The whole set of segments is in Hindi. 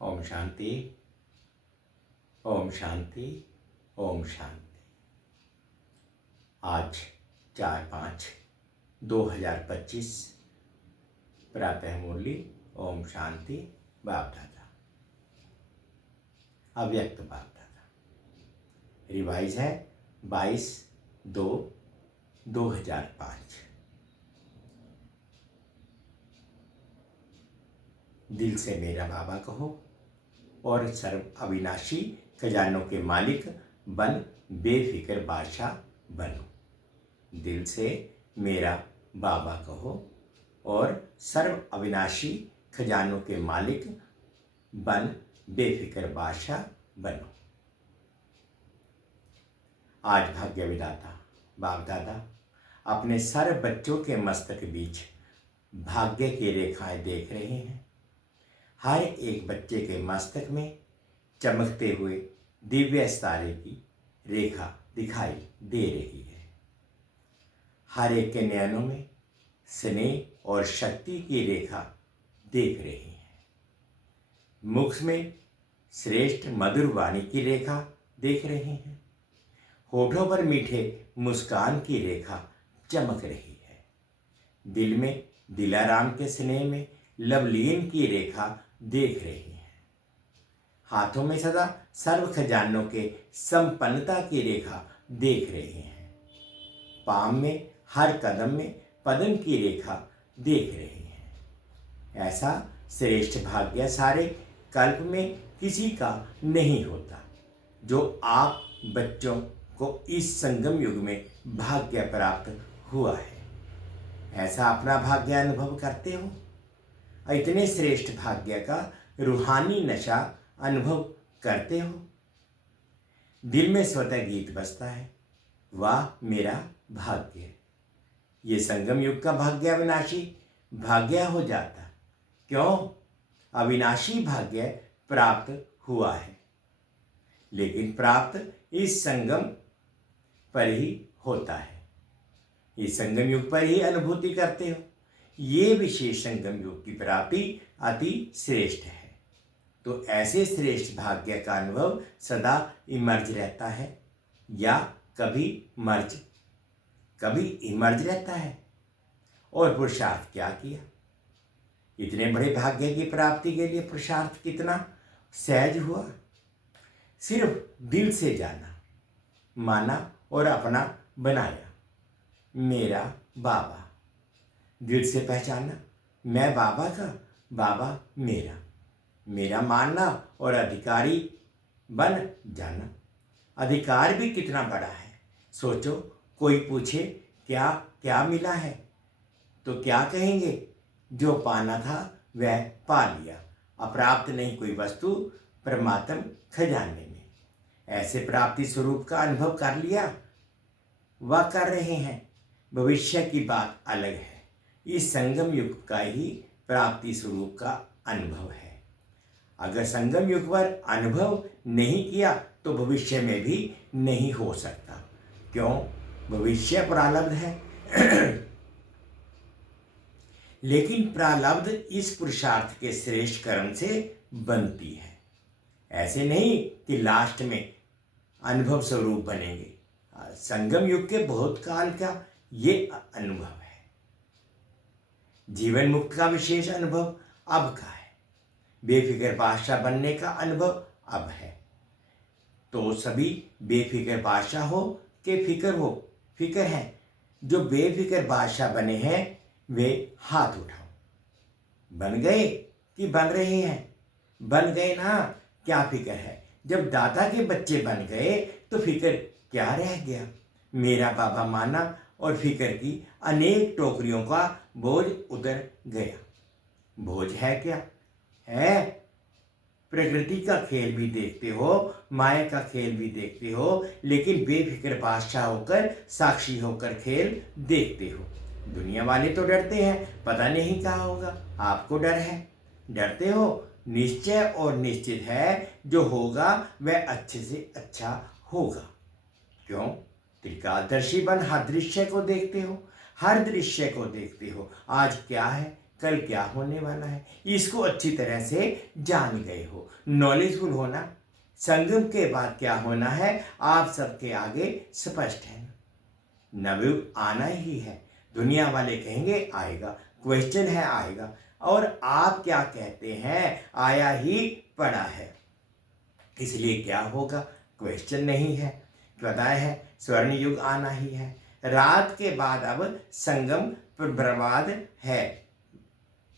ओम शांति, ओम शांति, ओम शांति। आज 4/5/2025 प्रातः मुरली। ओम शांति। बाप दादा, अव्यक्त बाप दादा। रिवाइज है 22/2/2005। दिल से मेरा बाबा कहो और सर्व अविनाशी खजानों के मालिक बन बेफिक्र बादशाह बनो। दिल से मेरा बाबा कहो और सर्व अविनाशी खजानों के मालिक बन बेफिक्र बादशाह बनो। आज भाग्य विधाता बाप दादा अपने सारे बच्चों के मस्तक बीच भाग्य की रेखाएं देख रहे हैं। हर एक बच्चे के मस्तक में चमकते हुए दिव्य सितारे की रेखा दिखाई दे रही है। हर एक के नयनों में स्नेह और शक्ति की रेखा देख रहे हैं। मुख में श्रेष्ठ मधुर वाणी की रेखा देख रहे हैं। होठों पर मीठे मुस्कान की रेखा चमक रही है। दिल में दिलाराम के स्नेह में लवलीन की रेखा देख रहे हैं। हाथों में सदा सर्व खजानों के संपन्नता की रेखा देख रहे हैं। पाम में हर कदम में पदम की रेखा देख रहे हैं। ऐसा श्रेष्ठ भाग्य सारे कल्प में किसी का नहीं होता जो आप बच्चों को इस संगम युग में भाग्य प्राप्त हुआ है। ऐसा अपना भाग्य अनुभव करते हो। इतने श्रेष्ठ भाग्य का रूहानी नशा अनुभव करते हो। दिल में स्वतः गीत बजता है, वाह मेरा भाग्य। ये संगम युग का भाग्य अविनाशी भाग्य हो जाता। क्यों? अविनाशी भाग्य प्राप्त हुआ है, लेकिन प्राप्त इस संगम पर ही होता है। इस संगम युग पर ही अनुभूति करते हो। ये विशेष संगम युग की प्राप्ति अति श्रेष्ठ है। तो ऐसे श्रेष्ठ भाग्य का अनुभव सदा इमर्ज रहता है या कभी इमर्ज रहता है। और पुरुषार्थ क्या किया? इतने बड़े भाग्य की प्राप्ति के लिए पुरुषार्थ कितना सहज हुआ। सिर्फ दिल से जाना, माना और अपना बनाया मेरा बाबा। दिल से पहचाना, मैं बाबा का, बाबा मेरा। मेरा मानना और अधिकारी बन जाना। अधिकार भी कितना बड़ा है। सोचो, कोई पूछे क्या क्या मिला है तो क्या कहेंगे? जो पाना था वह पा लिया। अप्राप्त नहीं कोई वस्तु परमात्म खजाने में। ऐसे प्राप्ति स्वरूप का अनुभव कर लिया, वह कर रहे हैं। भविष्य की बात अलग है। इस संगम युग का ही प्राप्ति स्वरूप का अनुभव है। अगर संगम युग पर अनुभव नहीं किया तो भविष्य में भी नहीं हो सकता। क्यों? भविष्य प्रारब्ध है। लेकिन प्रारब्ध इस पुरुषार्थ के श्रेष्ठ कर्म से बनती है। ऐसे नहीं कि लास्ट में अनुभव स्वरूप बनेंगे। संगम युग के बहुत काल का ये अनुभव है। जीवन मुक्त का विशेष अनुभव अब का है। बेफिक्र बादशाह बनने का अनुभव अब है। तो सभी बेफिक्र बादशाह हो के फिक्र है। जो बेफिक्र बादशाह बने हैं वे हाथ उठाओ। बन गए कि बन रहे हैं? बन गए ना, क्या फिक्र है। जब दादा के बच्चे बन गए तो फिक्र क्या रह गया। मेरा बाबा माना और फिक्र की अनेक टोकरियों का बोझ उतर गया। बोझ है क्या? है। प्रकृति का खेल भी देखते हो, माया का खेल भी देखते हो, लेकिन बेफिक्र बादशाह होकर, साक्षी होकर खेल देखते हो। दुनिया वाले तो डरते हैं, पता नहीं क्या होगा। आपको डर है, डरते हो। निश्चय और निश्चित है जो होगा वह अच्छे से अच्छा होगा। क्यों? त्रिकालदर्शी बन हर दृश्य को देखते हो, हर दृश्य को देखते हो। आज क्या है कल क्या होने वाला है, इसको अच्छी तरह से जान गए हो, नॉलेजफुल होना। संगम के बाद क्या होना है आप सबके आगे स्पष्ट है। नवयुग आना ही है, दुनिया वाले कहेंगे आएगा, क्वेश्चन है आएगा, और आप क्या कहते हैं आया ही पड़ा है, इसलिए क्या होगा क्वेश्चन नहीं है। बताया है स्वर्ण युग आना ही है, रात के बाद अब संगम प्रभात है,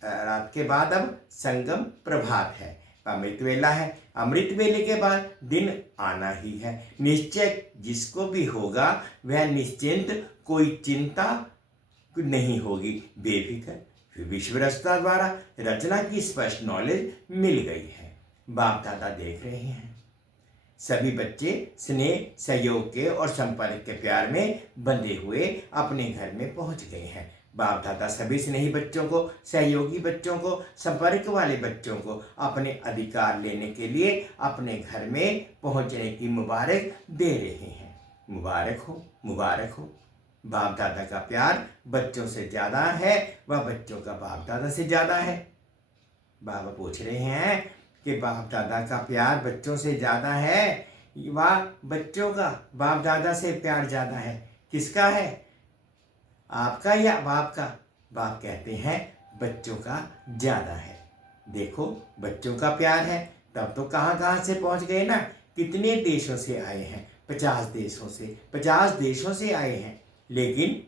रात के बाद अब संगम प्रभात है, अमृत वेला है, अमृत वेले के बाद दिन आना ही है। निश्चय जिसको भी होगा वह निश्चिंत, कोई चिंता नहीं होगी, बेफिक्र। विश्व रचना द्वारा रचना की स्पष्ट नॉलेज मिल गई है। बाप दादा देख रहे हैं सभी बच्चे स्नेह सहयोग के और संपर्क के प्यार में बंधे हुए अपने घर में पहुंच गए हैं। बाप दादा सभी स्नेही बच्चों को, सहयोगी बच्चों को, संपर्क वाले बच्चों को अपने अधिकार लेने के लिए अपने घर में पहुंचने की मुबारक दे रहे हैं। मुबारक हो, मुबारक हो। बाप दादा का प्यार बच्चों से ज़्यादा है, वह बच्चों का बाप दादा से ज़्यादा है। बाबा पूछ रहे हैं कि बाप दादा का प्यार बच्चों से ज़्यादा है, वह बच्चों का बाप दादा से प्यार ज़्यादा है। किसका है, आपका या बाप का? बाप कहते हैं बच्चों का ज़्यादा है। देखो बच्चों का प्यार है तब तो कहाँ कहाँ से पहुँच गए ना, कितने देशों से आए हैं, 50 देशों से, 50 देशों से आए हैं। लेकिन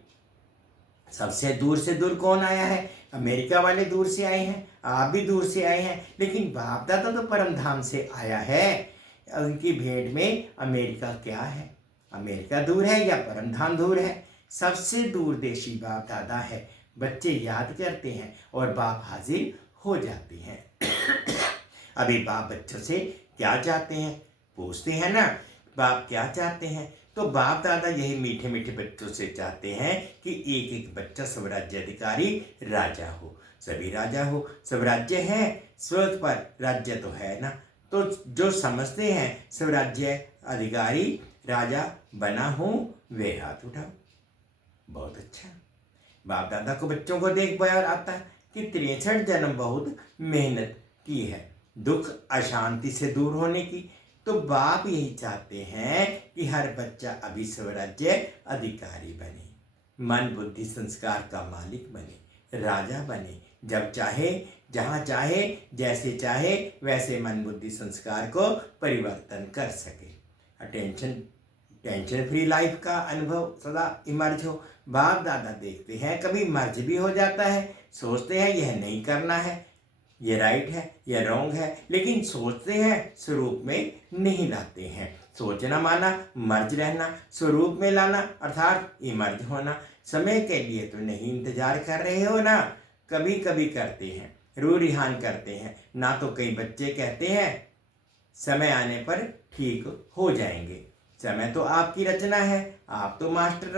सबसे दूर से दूर कौन आया है, अमेरिका वाले दूर से आए हैं, आप भी दूर से आए हैं, लेकिन बाप दादा तो परम धाम से आया है। उनकी भेंट में अमेरिका क्या है, अमेरिका दूर है या परम धाम दूर है? सबसे दूरदेशी बाप दादा है। बच्चे याद करते हैं और बाप हाजिर हो जाते हैं। अभी बाप बच्चों से क्या चाहते हैं पूछते हैं ना, बाप क्या चाहते हैं? तो बाप दादा यही मीठे मीठे बच्चों से चाहते हैं कि एक एक बच्चा स्वराज्य अधिकारी राजा हो, सभी राजा हो। स्वराज्य है, स्वर्ग पर राज्य तो है ना, तो जो समझते हैं स्वराज्य अधिकारी राजा बना हूं वे हाथ उठाओ। बहुत अच्छा। बाप दादा को बच्चों को देख प्यार आता है कि 63 जन्म बहुत मेहनत की है दुख अशांति से दूर होने की। तो बाप यही चाहते हैं कि हर बच्चा अभी स्वराज्य अधिकारी बने, मन बुद्धि संस्कार का मालिक बने, राजा बने, जब चाहे जहाँ चाहे जैसे चाहे वैसे मन बुद्धि संस्कार को परिवर्तन कर सके। टेंशन फ्री लाइफ का अनुभव सदा इमर्ज हो। बाप दादा देखते हैं कभी मर्ज भी हो जाता है, सोचते हैं यह नहीं करना है, ये राइट है, ये रॉन्ग है, लेकिन सोचते हैं स्वरूप में नहीं लाते हैं। सोचना माना मर्ज रहना, स्वरूप में लाना अर्थात इमर्ज होना। समय के लिए तो नहीं इंतजार कर रहे हो ना, कभी कभी करते हैं, रू रिहान करते हैं ना। तो कई बच्चे कहते हैं समय आने पर ठीक हो जाएंगे। समय तो आपकी रचना है, आप तो मास्टर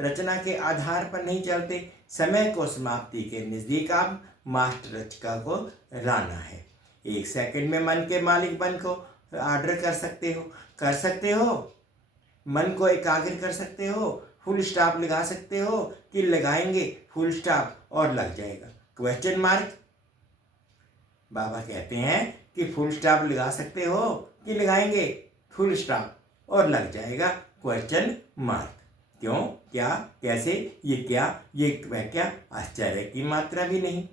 रचना के आधार पर नहीं चलते। समय को समाप्ति के नज़दीक आप मास्टर रचना को लाना है। 1 सेकंड में मन के मालिक बन को ऑर्डर कर सकते हो, मन को एकाग्र कर सकते हो, फुल स्टॉप लगा सकते हो कि लगाएंगे फुल स्टॉप और लग जाएगा क्वेश्चन मार्क। बाबा कहते हैं कि फुल स्टॉप लगा सकते हो कि लगाएंगे फुल स्टॉप और लग जाएगा क्वेश्चन मार्क। क्यों, क्या, कैसे, ये क्या, ये वह क्या, आश्चर्य की मात्रा भी नहीं।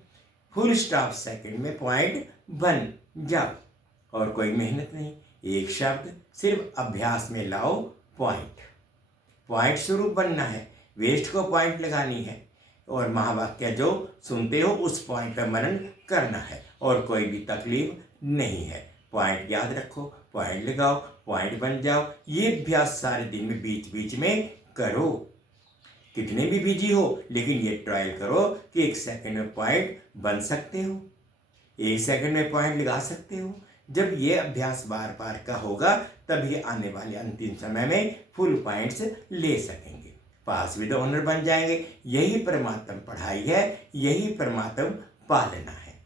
फुल स्टॉप सेकंड में पॉइंट बन जाओ और कोई मेहनत नहीं, एक शब्द सिर्फ अभ्यास में लाओ पॉइंट स्वरूप बनना है, वेस्ट को पॉइंट लगानी है और महावाक्य जो सुनते हो उस पॉइंट पर मनन करना है और कोई भी तकलीफ नहीं है। पॉइंट याद रखो, पॉइंट लगाओ, पॉइंट बन जाओ। ये अभ्यास सारे दिन में बीच बीच में करो, कितने भी बिजी हो लेकिन ये ट्रायल करो कि 1 सेकंड में पॉइंट बन सकते हो, 1 सेकंड में पॉइंट लगा सकते हो। जब ये अभ्यास बार बार का होगा तब ये आने वाले अंतिम समय में फुल पॉइंट्स ले सकेंगे, पास विद ऑनर बन जाएंगे। यही परमात्म पढ़ाई है, यही परमात्म पालना है।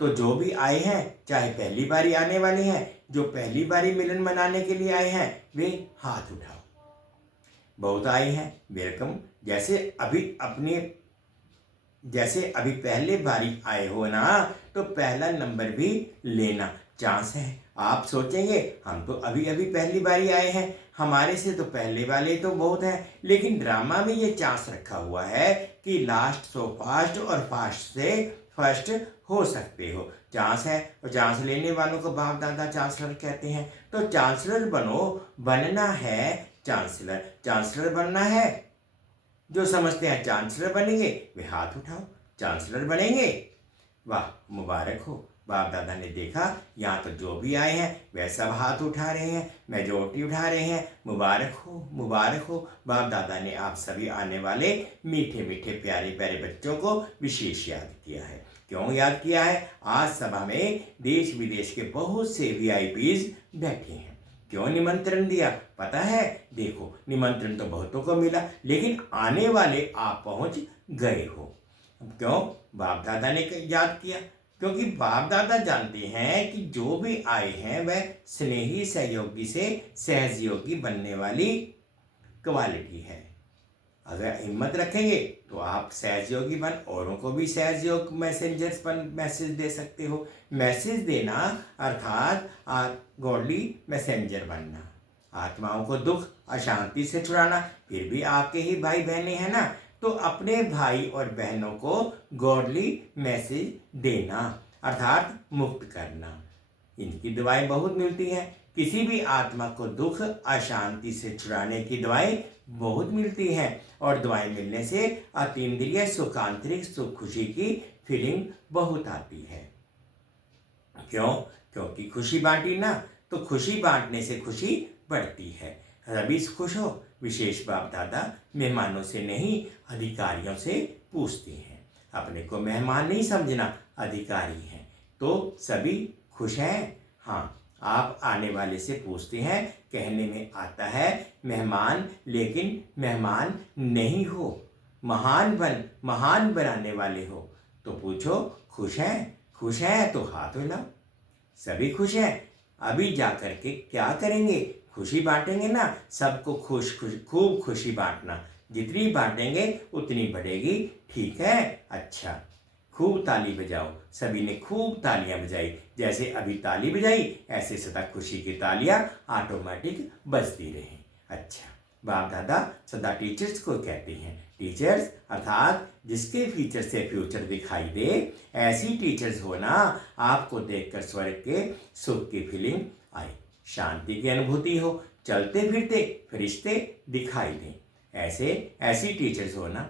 जो भी आए हैं, चाहे पहली बारी आने वाले हैं, जो पहली बारी मिलन मनाने के लिए आए हैं वे हाथ उठाओ। बहुत आए हैं, वेलकम। जैसे अभी अपने जैसे अभी पहले बारी आए हो ना, तो पहला नंबर भी लेना चांस है। आप सोचेंगे हम तो अभी अभी पहली बारी आए हैं, हमारे से तो पहले वाले तो बहुत हैं, लेकिन ड्रामा में ये चांस रखा हुआ है कि लास्ट सो फास्ट और फास्ट से फर्स्ट हो सकते हो। चांस है, और चांस लेने वालों को बाप दादा चांसलर कहते हैं। तो चांसलर बनो, बनना है चांसलर, चांसलर बनना है। जो समझते हैं चांसलर बनेंगे वे हाथ उठाओ, चांसलर बनेंगे, वाह मुबारक हो। बाप दादा ने देखा यहाँ तो जो भी आए हैं वह सब हाथ उठा रहे हैं, मेजोरिटी उठा रहे हैं, मुबारक हो मुबारक हो। बाप दादा ने आप सभी आने वाले मीठे मीठे प्यारे प्यारे बच्चों को विशेष याद किया है। क्यों याद किया है? आज सभा में देश विदेश के बहुत से वीआईपीज बैठे हैं। क्यों निमंत्रण दिया पता है? देखो, निमंत्रण तो बहुतों को मिला, लेकिन आने वाले आप पहुंच गए हो। क्यों? बाप दादा ने याद किया, क्योंकि बाप दादा जानते हैं कि जो भी आए हैं वह स्नेही सहयोगी से सहयोगी बनने वाली क्वालिटी है। अगर हिम्मत रखेंगे तो आप सहयोगी बन औरों को भी सहयोग मैसेंजर्स बन मैसेज दे सकते हो। मैसेज देना अर्थात गॉडली मैसेंजर बनना, आत्माओं को दुख अशांति से छुड़ाना। फिर भी आपके ही भाई बहनें हैं ना, तो अपने भाई और बहनों को गॉडली मैसेज देना अर्थात मुक्त करना। इनकी दवाएं बहुत मिलती हैं। किसी भी आत्मा को दुख अशांति से छुड़ाने की दवाएं बहुत मिलती हैं, और दवाएं मिलने से अतीन्द्रिय सुखांतरिक सुख खुशी की फीलिंग बहुत आती है। क्यों? क्योंकि खुशी बांटी ना, तो खुशी बांटने से खुशी बढ़ती है। सभी खुश हो। विशेष बाप दादा मेहमानों से नहीं अधिकारियों से पूछते हैं। अपने को मेहमान नहीं समझना, अधिकारी हैं। तो सभी खुश हैं? हाँ, आप आने वाले से पूछते हैं, कहने में आता है मेहमान, लेकिन मेहमान नहीं हो, महान बनाने वाले हो। तो पूछो खुश हैं? खुश हैं तो हाथ मिलाओ। सभी खुश हैं। अभी जाकर के क्या करेंगे? खुशी बांटेंगे ना, सबको खूब खुशी बांटना। जितनी बांटेंगे उतनी बढ़ेगी। ठीक है? अच्छा, खूब ताली बजाओ। सभी ने खूब तालियां बजाई। जैसे अभी ताली बजाई ऐसे सदा खुशी की तालियां ऑटोमेटिक बजती रहें। अच्छा, बाप दादा सदा टीचर्स को कहते हैं, टीचर्स अर्थात जिसके फीचर से फ्यूचर दिखाई दे, ऐसी टीचर्स होना आपको देखकर स्वर्ग के सुख की फीलिंग आए, शांति की अनुभूति हो, चलते फिरते फरिश्ते दिखाई दें। ऐसी टीचर्स होना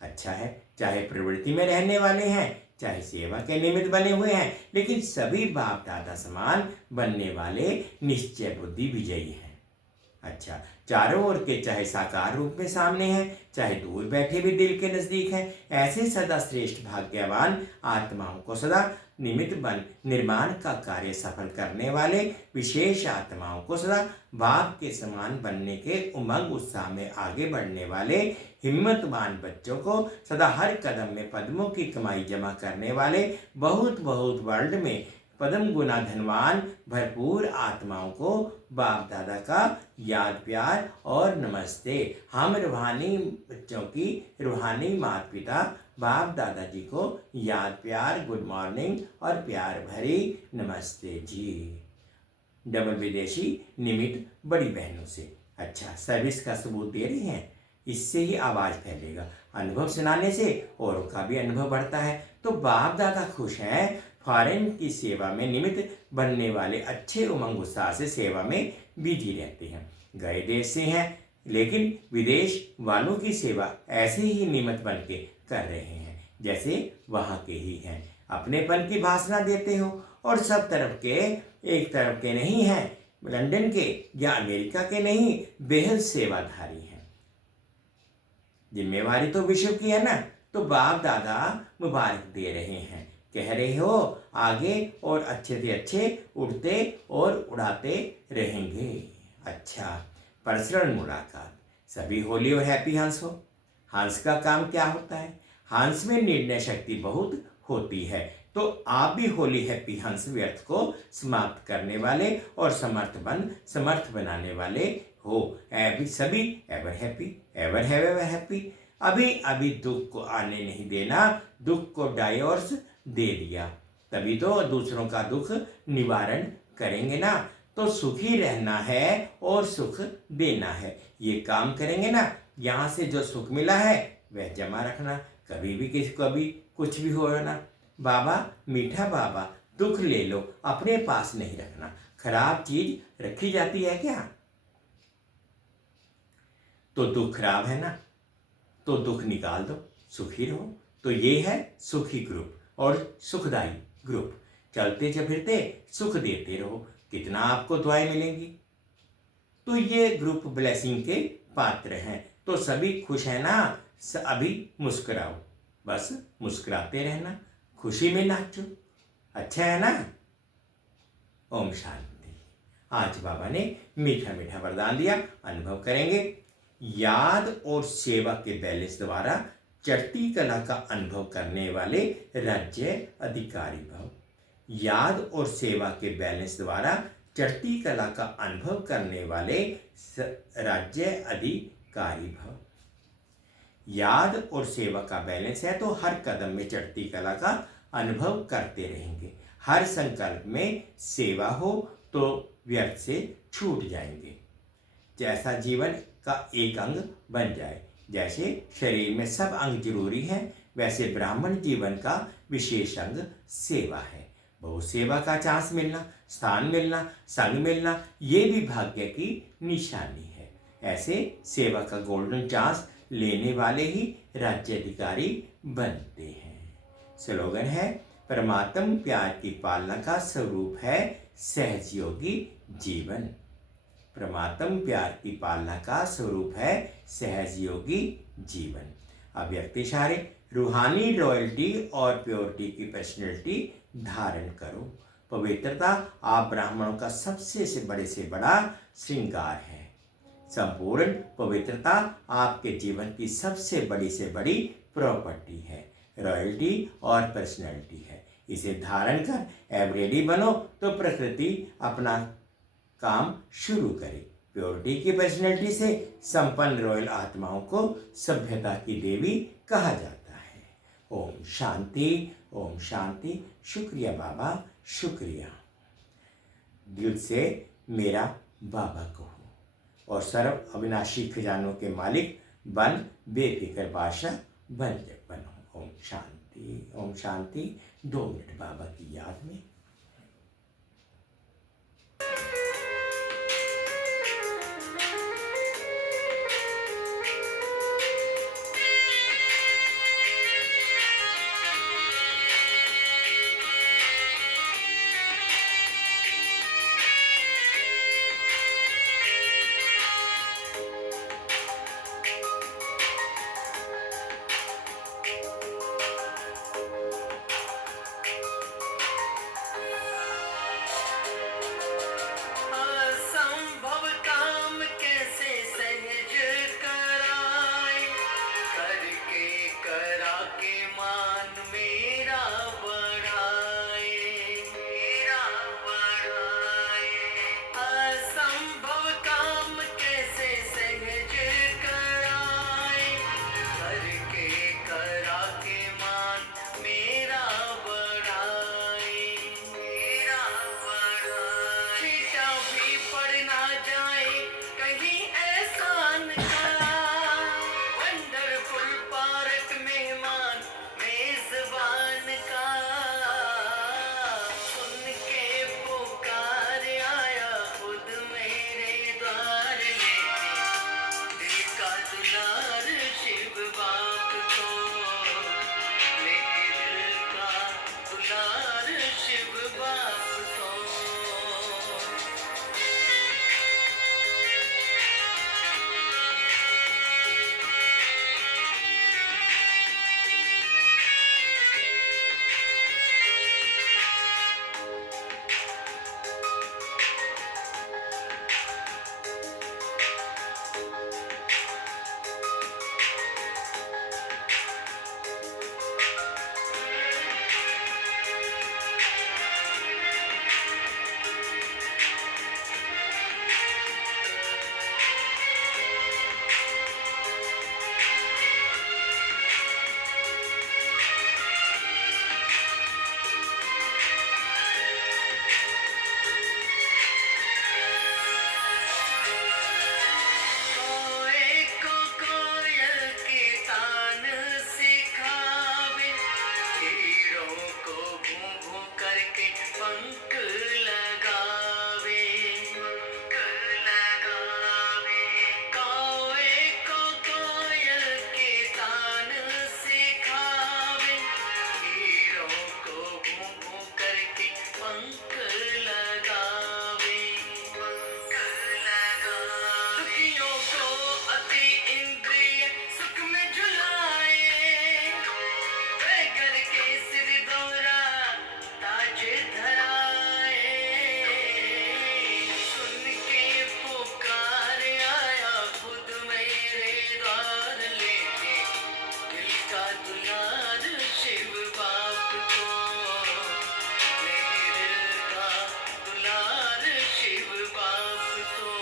अच्छा है। चाहे प्रवृत्ति में रहने वाले हैं, चाहे सेवा के निमित्त बने हुए हैं, लेकिन सभी बाप दादा समान बनने वाले निश्चय बुद्धि विजयी हैं। अच्छा, चारों ओर के चाहे साकार रूप में सामने हैं, चाहे दूर बैठे भी दिल के नजदीक हैं, ऐसे सदा श्रेष्ठ भाग्यवान आत्माओं को सदा निमित्त बन निर्माण का कार्य सफल करने वाले विशेष आत्माओं को सदा बाप के समान बनने के उमंग उत्साह में आगे बढ़ने वाले हिम्मतवान बच्चों को सदा हर कदम में पद्मों की कमाई जमा करने वाले बहुत बहुत वर्ल्ड में पद्म गुना धनवान भरपूर आत्माओं को बाप दादा का याद प्यार और नमस्ते। हम रूहानी बच्चों की रूहानी माता पिता बाप दादाजी को याद प्यार गुड मॉर्निंग और प्यार भरी नमस्ते जी। डबल विदेशी निमित्त बड़ी बहनों से। अच्छा, सर्विस का सबूत दे रहे हैं, इससे ही आवाज फैलेगा। अनुभव सुनाने से औरों का भी अनुभव बढ़ता है। तो बाप दादा खुश हैं। फॉरेन की सेवा में निमित्त बनने वाले अच्छे उमंग उत्साह से सेवा में बिजी रहते हैं। गए देश से हैं, लेकिन विदेश वालों की सेवा ऐसे ही निमित्त बन के कर रहे हैं जैसे वहाँ के ही हैं। अपनेपन की भाषणा देते हो, और सब तरफ के एक तरफ के नहीं हैं, लंदन के या अमेरिका के नहीं, बेहद सेवाधारी हैं। जिम्मेवारी तो विश्व की है ना, तो बाप दादा मुबारक दे रहे हैं, कह रहे हो आगे और अच्छे से अच्छे उड़ते और उड़ाते रहेंगे। अच्छा, पर्सनल मुलाकात। सभी होली और हैप्पी हंस हो। हंस का काम क्या होता है? हंस में निर्णय शक्ति बहुत होती है। तो आप भी होली हैप्पी हंस व्यर्थ को समाप्त करने वाले और समर्थ बनाने वाले हो। सभी ever happy, ever have ever happy. अभी अभी दुख को आने नहीं देना, दुख को डाइवोर्स दे दिया, तभी तो दूसरों का दुख निवारण करेंगे ना। तो सुखी रहना है और सुख देना है, ये काम करेंगे ना। यहाँ से जो सुख मिला है वह जमा रखना, कभी भी किसी को भी कुछ भी हो ना, बाबा मीठा बाबा दुख ले लो, अपने पास नहीं रखना। खराब चीज रखी जाती है क्या? तो दुख खराब है ना, तो दुख निकाल दो, सुखी रहो। तो ये है सुखी ग्रुप और सुखदाई ग्रुप। चलते फिरते सुख देते रहो, कितना आपको दुआएं मिलेंगी। तो ये ग्रुप ब्लेसिंग के पात्र हैं। तो सभी खुश है ना, अभी मुस्कुराओ, बस मुस्कुराते रहना, खुशी में नाचो, अच्छा है ना। ओम शांति। आज बाबा ने मीठा मीठा वरदान दिया, अनुभव करेंगे। याद और सेवा के बैलेंस द्वारा चढ़ती कला का अनुभव करने वाले राज्य अधिकारी भव। याद और सेवा के बैलेंस द्वारा चढ़ती कला का अनुभव करने वाले राज्य अधिकारी भव। याद और सेवा का बैलेंस है तो हर कदम में चढ़ती कला का अनुभव करते रहेंगे। हर संकल्प में सेवा हो तो व्यर्थ से छूट जाएंगे। जैसा जीवन का एक अंग बन जाए, जैसे शरीर में सब अंग जरूरी हैं, वैसे ब्राह्मण जीवन का विशेष अंग सेवा है। बहुत सेवा का चांस मिलना, स्थान मिलना, संग मिलना, ये भी भाग्य की निशानी है। ऐसे सेवा का गोल्डन चांस लेने वाले ही राज्याधिकारी बनते हैं। स्लोगन है, परमात्म प्यार की पालना का स्वरूप है सहजयोगी जीवन। परमात्म प्यार की पालना का स्वरूप है सहजयोगी जीवन। अव्यक्त इशारे, रूहानी रॉयल्टी और प्योरिटी की पर्सनैलिटी धारण करो। पवित्रता आप ब्राह्मणों का सबसे से बड़ा श्रृंगार है। संपूर्ण पवित्रता आपके जीवन की सबसे बड़ी प्रॉपर्टी है, रॉयल्टी और पर्सनैलिटी है। इसे धारण कर एवरेडी बनो तो प्रकृति अपना काम शुरू करे। प्योरिटी की पर्सनैलिटी से संपन्न रॉयल आत्माओं को सभ्यता की देवी कहा जाता है। ओम शांति, ओम शांति। शुक्रिया बाबा, शुक्रिया। दिल से मेरा बाबा को और सर्व अविनाशी खजानों के मालिक बन बेफिक्र बादशाह बनो। ओम शांति, ओम शांति। 2 मिनट बाबा की याद में। हीरों को भूं भूं करके पंख लगावे, पंख लगावे। कौवे को कोयल के तान सिखावे, हीरों को भूं भूं करके पंख लगावे, पंख लगावे। दुखियों को अति इंद्रिय सुख में झुलाए, बैगर के सिर दोहरा ताज धराए। सुन के पुकार आया खुद मेरे द्वार लेके, दिल का दुलार शिव बाप को, मेरे दिल का दुलार शिव बाप को।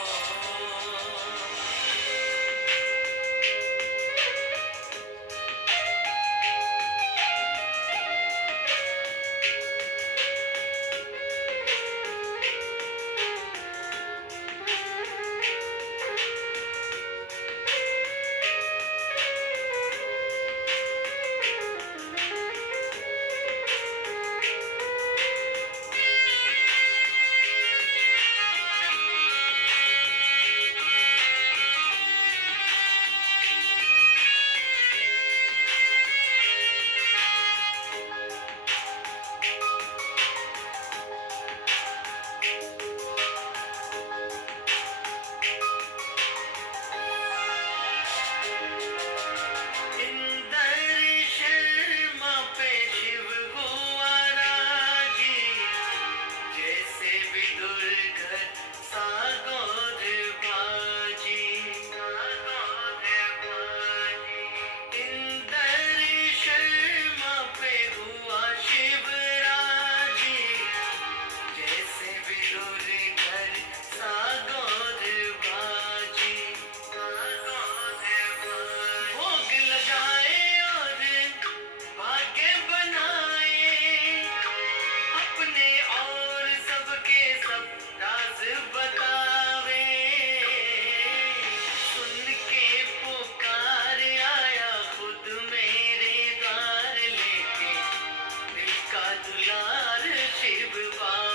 दुलार शिव बा